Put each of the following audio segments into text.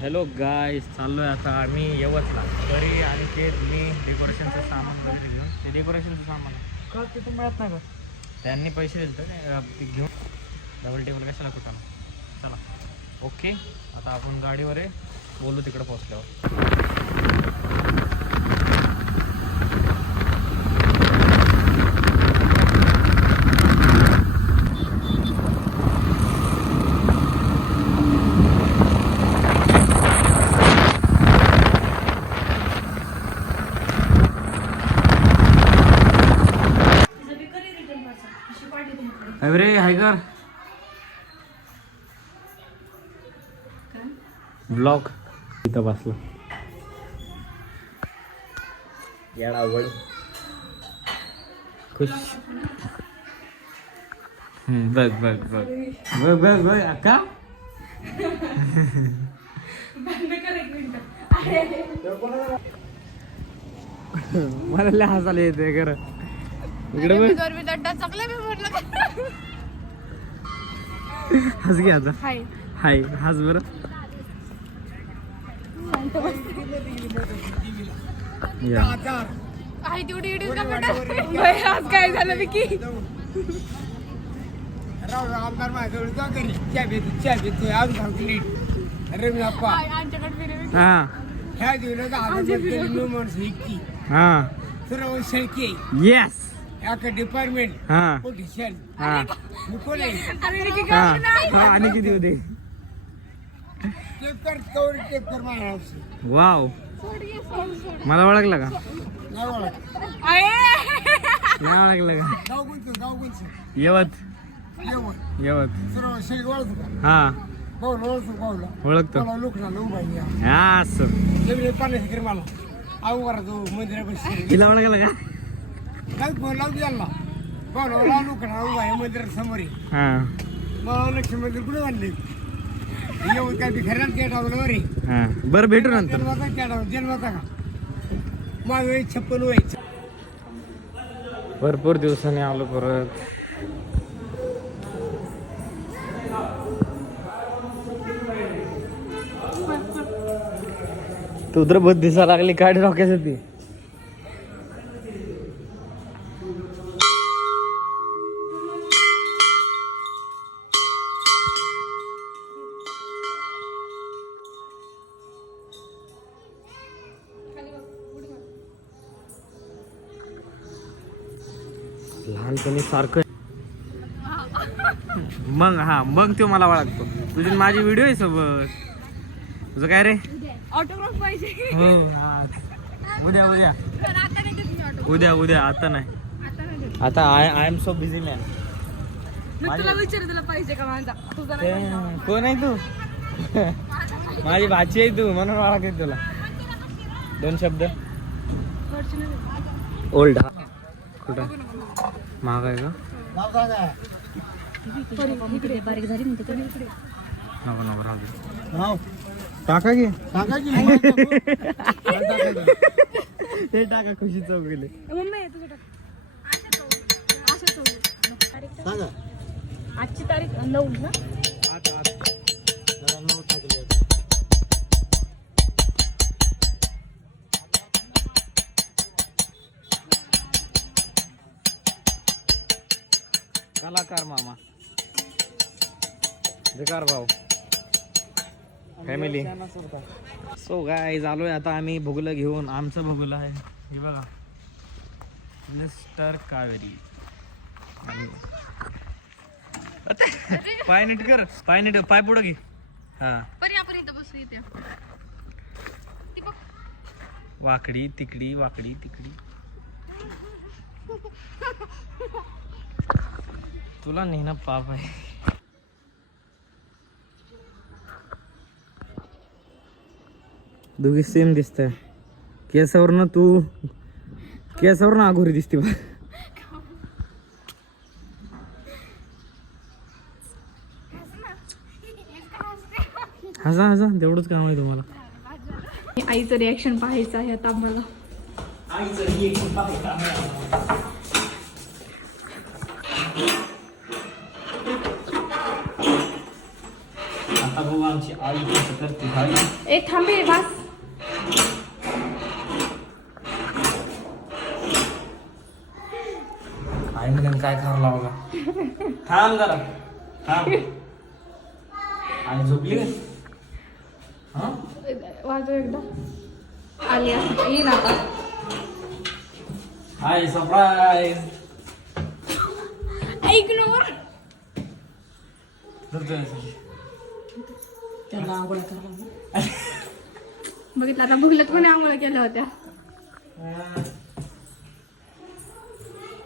Hello गाय चाललोय आता आम्ही यवतला. तरी आणि ते मी डेकोरेशनचं सामान वगैरे घेऊन. ते डेकोरेशनचं सामान का? तिथून मिळत नाही का? त्यांनी पैसे दिले तर घेऊन डबल टेबल कशाला कुठं चला. ओके आता आपण गाडीवर आहे. बोलू तिकडे पोहोचल्यावर अरे हाय कर ब्लॉग इथं बसलो. खुश. बघ बघ बघ. बघ बघ बघ अक्का. मला लय हसायला येते खरं. इकडे बघ. हस घे आता. हाय हस बरं. या. आहे तेवढी एवढीच का बेटा? आज काय झालं विकी? राव आमदार माझ्याजवळ जा घरी. चहा घेतो चहा घेतो आज सांगतो नीट. अरे मी अप्पा आमच्याकडे फिरवी हा. ह्या दिवसाचा माणूस हा. सर्व शेळके येस याक डिपार्टमेंट हा. हा. मी कोण आहे. हा. हा आणि किती होते? Cover wow. मला ओळखलं का? नाही ओळख आहे. नाही ओळखलं का? गाव कोणचं गाव कोणचं यवत. यवत सर्व का? हा. ओळखतो उभा. हा असं. जमिनीत पाण्याची कर मला. आऊ करा तो मंदिरापाशी तिला ओळखलं का? काय फोन लावतो याला पाहुला लोकनाला उभा आहे मंदिरासमोर आहे हा. मला लक्ष्मी मंदिर कुठे बांधले हा बरं भेटू नंतर. छप्पन वय. भरपूर दिवसांनी आलो परत. तू तर बहुत दिसा लागली काढी रॉक्यासाठी लहानपणी सारखं मग हा मग तो मला ओळखतो. तुझी माझी व्हिडिओ आहे सोबत. तुझं काय रे? ऑटोग्राफ पाहिजे. हो हा. उद्या उद्या. मी. उद्या उद्या आता नाही. आता I I am so busy man मी. कोण आहे तू? माझी भाची आहे तू म्हणून ओळखते तुला. दोन शब्द. Fortuner आहे. कुठं? महाग आहे का? इकडे बारीक झाली नको नको राहू दे. नाव टाका की. ते टाका खुशी चौक गेले. मम्मी तुझं टाक असं चौघ. तारीख टाक. सांगा. आजची तारीख नऊ ना? कलाकार मामा. जकार भाऊ. फॅमिली सो गाय झालोय आता आम्ही भुगलं घेऊन. आमचं भुगलं आहे. हे बघा. मिस्टर कावेरी. पाय नीट कर. पाय नीट पाय पुढं घे. हा. परी आपण इथं बसू इथे. ती बघ. वाकडी तिकडी वाकडी तिकडी. तुला नेहणं पाप आहे. दोघी सेम दिसत केसावरनं तू केसावरनं आघोरी दिसते बा हसा हसा तेवढंच काम आहे तुम्हाला. आईचं रिॲक्शन पाहायचं आहे आता आम्हाला. आता बघू आमची आई कसं करते आई ए थांबे वास आई म्हणून काय करावं बघा थांब जरा. थांब. आई झोपली हा? वाजव एकदा. आली येईन आता. हाय सरप्राईज इग्नोर त्याला आंघोळ करायला बघितलं आता भुगलत पण आंघोळ केल्या होत्या?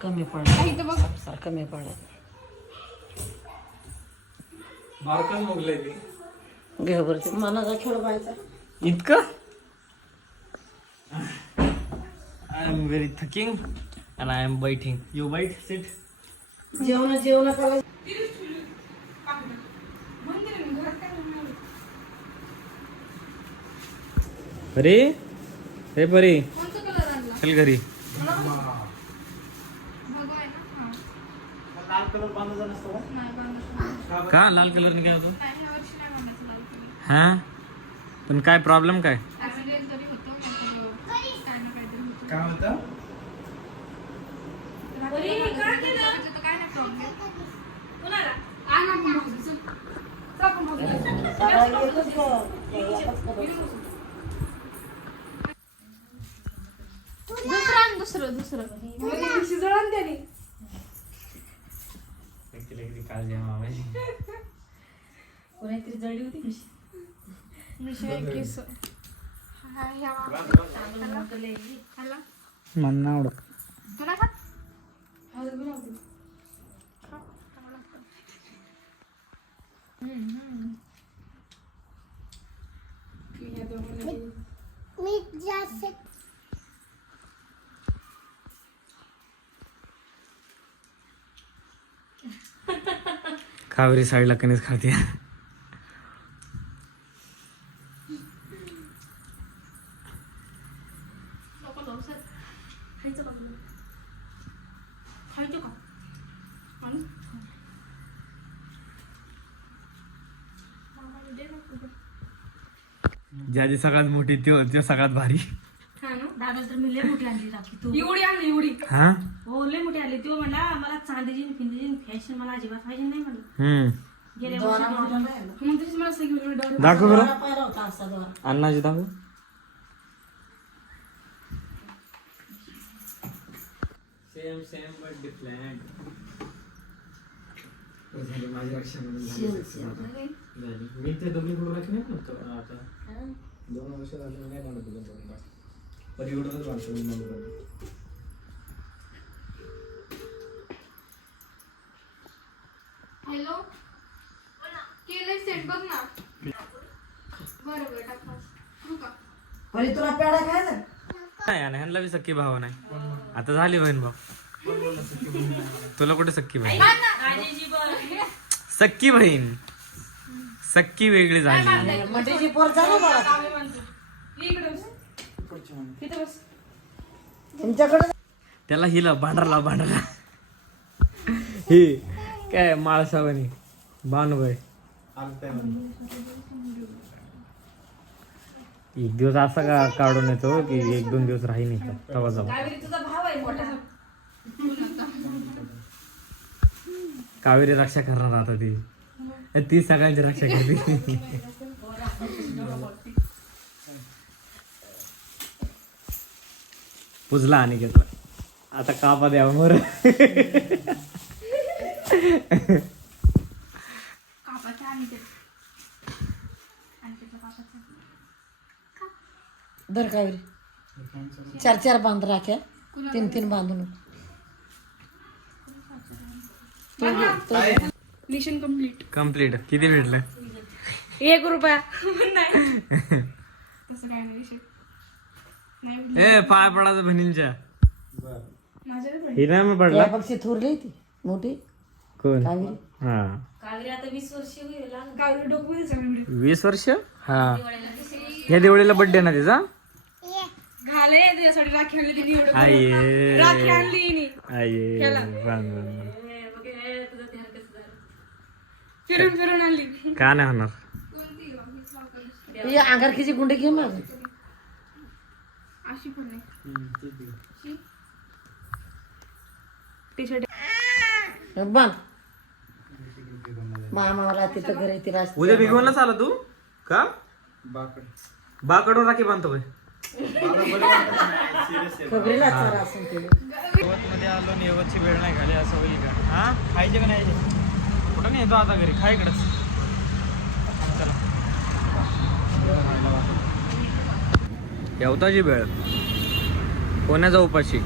कमी पडला. बघ. सर कमी पडला. बारकन मोगलंय ते? घे बरं मनाचा खेळ व्हायचा इतकं? I am very थकिंग and I am waiting you bite sit जेवण जेवण करायचं. अरे हे परी. चल घरी. का लाल कलर काय होतो हा? पण काय प्रॉब्लेम काय? काय होतं कोणाला आण ना आपण बघू चल चल आपण बघू दुसरं आण दुसरं शिजवण त्याने काळजी आहे मामाची कोणीतरी जळली होती हा आवडत. तुला का? खा, चांगलं लागतं. हम्म, हम्म. कावेरी साईडला कणीस खाते. ज्याची सगळ्यात मोठी त्यो त्यो सगळ्यात भारी. दादा तर मी लय मोठी आणली राखी तू. एवढी आणली एवढी? हा? हो लय मोठी आणली. तो म्हणला मला चांदीची फिंदीची फॅशन मला अजिबात पाहिजे नाही म्हणलं. हम्म. गेल्या वर्षी घेऊन आला. मग तशीच मला सगळी घेऊन डोर दाखव बरं. दोरा पाहिला होता असा दोरा. अण्णाची दाखव. सेम सेम बट डिफरंट माझी रक्षाबंधन सेम, सेम. मी ते दोघी कडून राखी नाही म्हणतो आता. हा? दोन वर्ष झाले मी नाही तुझ्या पण एवढंच बांधतो मी मम्मी हॅलो केलंय सेट बघ ना. बरं बरं टाका का? परी तुला पेढा खायचा नाही आणि ह्यांना बी सख्खी भाव नाही आता झाली बहीण भाऊ. तुला कुठे सख्खी बहीण? सख्खी बहीण. सख्खी वेगळी झाली. मटेची पोर. इथं बस. तुमच्याकडे त्याला हिला भांडरला भांडरला हे काय माळसावणी बानुबाई एक दिवस असा का काढून येतो की एक दोन दिवस राही नाही तवा जाऊ. कावेरी तुझा भाव आहे मोठा. कावेरी रक्षा करणार आता ती. ती सगळ्यांची रक्षा करते. पुजला आणि घेतला. आता कापा द्यावा मोर. धर कावेरी चार चार बांध राख्या. तीन तीन बांधून. मिशन कंप्लीट कंप्लीट किती भेटलं? एक रुपया. नाही. तसं काय नाही ए पाय पडायचं बहिणींच्या. ही नाही मग पडला? पक्षी थोरली ती मोठी. कोण? कावेरी. हा. कावेरी आता वीस वर्ष होईल गावी डोकं सगळी वीस वर्ष? हा. ह्या दिवाळीला बर्थडे ना तिचा? घाले त्याच्यासाठी राखी आणली तिने एवढं. आये राखी आणली हिने. आये बांध, बांध. फिरून फिरून आणली. का नाही होणार? अंगारखीची गुंडे घे मग. अशी पण नाही. टी शर्ट बांध मामा मला तिथं घरी ती रास्ते उद्या भिगवणला चाला तू? का? बाकडून राखी बांधतो काय मध्ये आलो आणि यवतची वेळ नाही खाली असं होईल का? हा? खायचे का नाही? कुठं नाही येतो आता घरी? खाय इकडंच चला. यवताची वेळ कोणाचा उपाशी?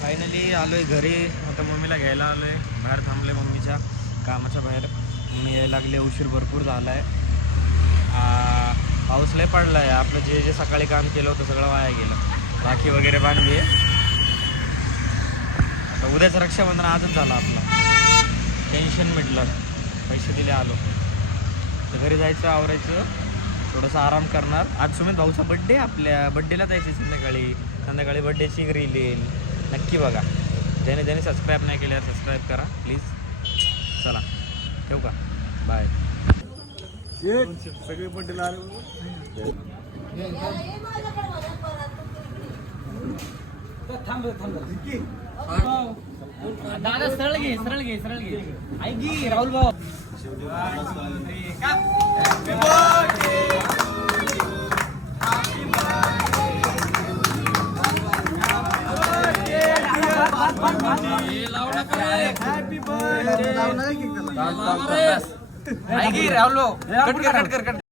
फायनली आलोय घरी. आता मम्मीला घ्यायला आलोय. बाहेर थांबले मम्मीच्या कामाच्या बाहेर. मम्मी यायला लागले. उशीर भरपूर झालाय. आहे पाऊस लय पडला आहे आपलं जे जे सकाळी काम केलं होतं सगळं वाया गेलं. राखी वगैरे बांधली आता उद्याचं रक्षाबंधन आजच झालं आपलं. टेन्शन मिटलं. पैसे दिले आलो. तर घरी जायचं आवरायचं. थोडंसं आराम करणार. आज सुमित भाऊचा बड्डे आपल्या बड्डेला जायचं संध्याकाळी. संध्याकाळी बड्डेची रील येईल. नक्की बघा. ज्याने ज्याने सबस्क्राईब नाही केल्यावर सबस्क्राईब करा प्लीज चला. ठेवू का? बाय दादा सरळ घे सरळ घे सरळ घे. ऐकी राहुल भाऊ. ऐक की राहुल भाऊ. कट कर कट कर कट